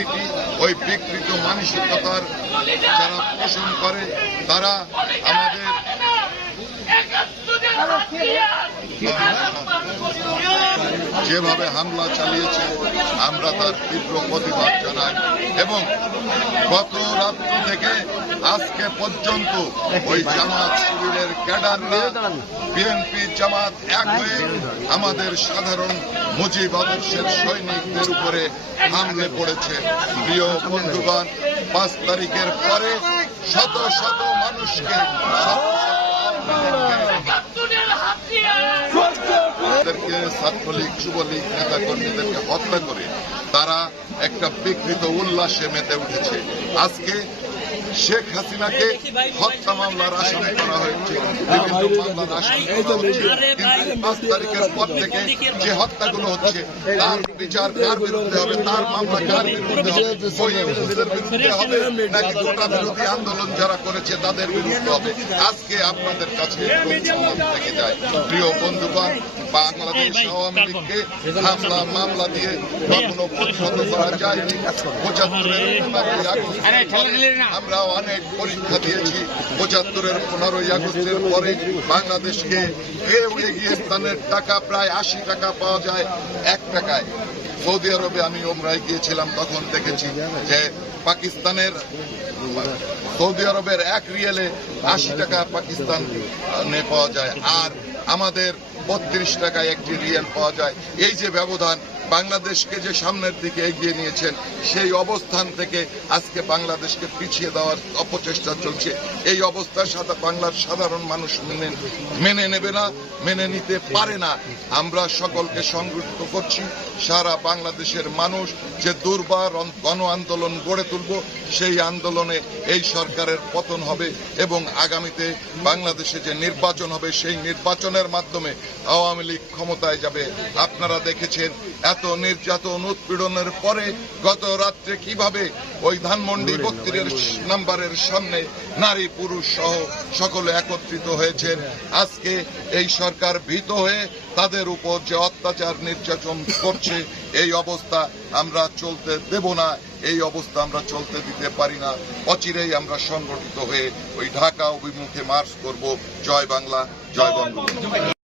বিকৃতি, ওই বিকৃত মানসিকতার যারা পোষণ করে তারা আমাদের যেভাবে হামলা চালিয়েছে আমরা তার তীব্র প্রতিবাদ জানাই এবং গত রাত্রি থেকে আজকে পর্যন্ত ওই জামাত শিবিরের ক্যাডাররা বিএনপি জামাত এক হয়ে আমাদের সাধারণ মুজিব আদর্শের সৈনিকদের উপরে হামলে পড়েছে। প্রিয় বন্ধুগণ, ৫ তারিখের পরে শত শত মানুষকে ছাত্রলীগ যুবলীগ নেতা কর্মীদেরকে হত্যা করে তারা একটা বিকৃত উল্লাসে মেতে উঠেছে। আজকে শেখ হাসিনাকে হত্যা মামলার আসামি করা হয়েছে, বিভিন্ন মামলার আসামি করা হচ্ছে, কিন্তু ৫ তারিখের পর থেকে যে হত্যাগুলো হচ্ছে তার বিচার কার বিরুদ্ধে হবে, তার মামলা কার বিরুদ্ধে হবে, ওই ইউনুসের বিরুদ্ধে হবে নাকি গোটা বিরোধী আন্দোলন যারা করেছে তাদের বিরুদ্ধে হবে। আজকে আপনাদের কাছে থেকে যায় প্রিয় বন্ধুগণ, বাংলাদেশ আওয়ামী লীগকে হামলা মামলা দিয়ে কখনো প্রতিহত করা যায়নি। ৭৫-এর 15ই আগস্ট আমরা অনেক পরীক্ষা দিয়েছি। ৭৫-এর 15ই আগস্টের পরে বাংলাদেশকে কেউ এগিয়ে স্থানের টাকা প্রায় ৮০ টাকা পাওয়া যায় ১ টাকায়। সৌদি আরবে আমি ওমরায় গিয়েছিলাম, তখন দেখেছি যে পাকিস্তানের সৌদি আরবের ১ রিয়েলে ৮০ টাকা পাকিস্তানে পাওয়া যায়, আর আমাদের ৩২ টাকায় একটি রিয়েল পাওয়া যায়। এই যে ব্যবধান, বাংলাদেশকে যে সামনের দিকে এগিয়ে নিয়েছেন সেই অবস্থান থেকে আজকে বাংলাদেশকে পিছিয়ে দেওয়ার অপচেষ্টা চলছে। এই অবস্থার সাথে বাংলার সাধারণ মানুষ মেনে নেবে না, মেনে নিতে পারে না। আমরা সকলকে সংগঠিত করছি, সারা বাংলাদেশের মানুষ যে দুর্বার গণ আন্দোলন গড়ে তুলব, সেই আন্দোলনে এই সরকারের পতন হবে এবং আগামীতে বাংলাদেশে যে নির্বাচন হবে সেই নির্বাচনের মাধ্যমে আওয়ামী লীগ ক্ষমতায় যাবে। আপনারা দেখেছেন এত নির্যাতন উৎপীড়নের পরে গত রাত্রে কিভাবে ওই ধানমন্ডি ৩২ নম্বরের সামনে নারী পুরুষ সহ সকলে একত্রিত হয়েছেন। আজকে এই সরকার ভীত হয়ে তাদের উপর যে অত্যাচার নির্যাতন করছে, এই অবস্থা আমরা চলতে দেব না, এই অবস্থা আমরা চলতে দিতে পারি না। অচিরেই আমরা সংগঠিত হয়ে ওই ঢাকা অভিমুখে মার্চ করব। জয় বাংলা, জয় বঙ্গবন্ধু।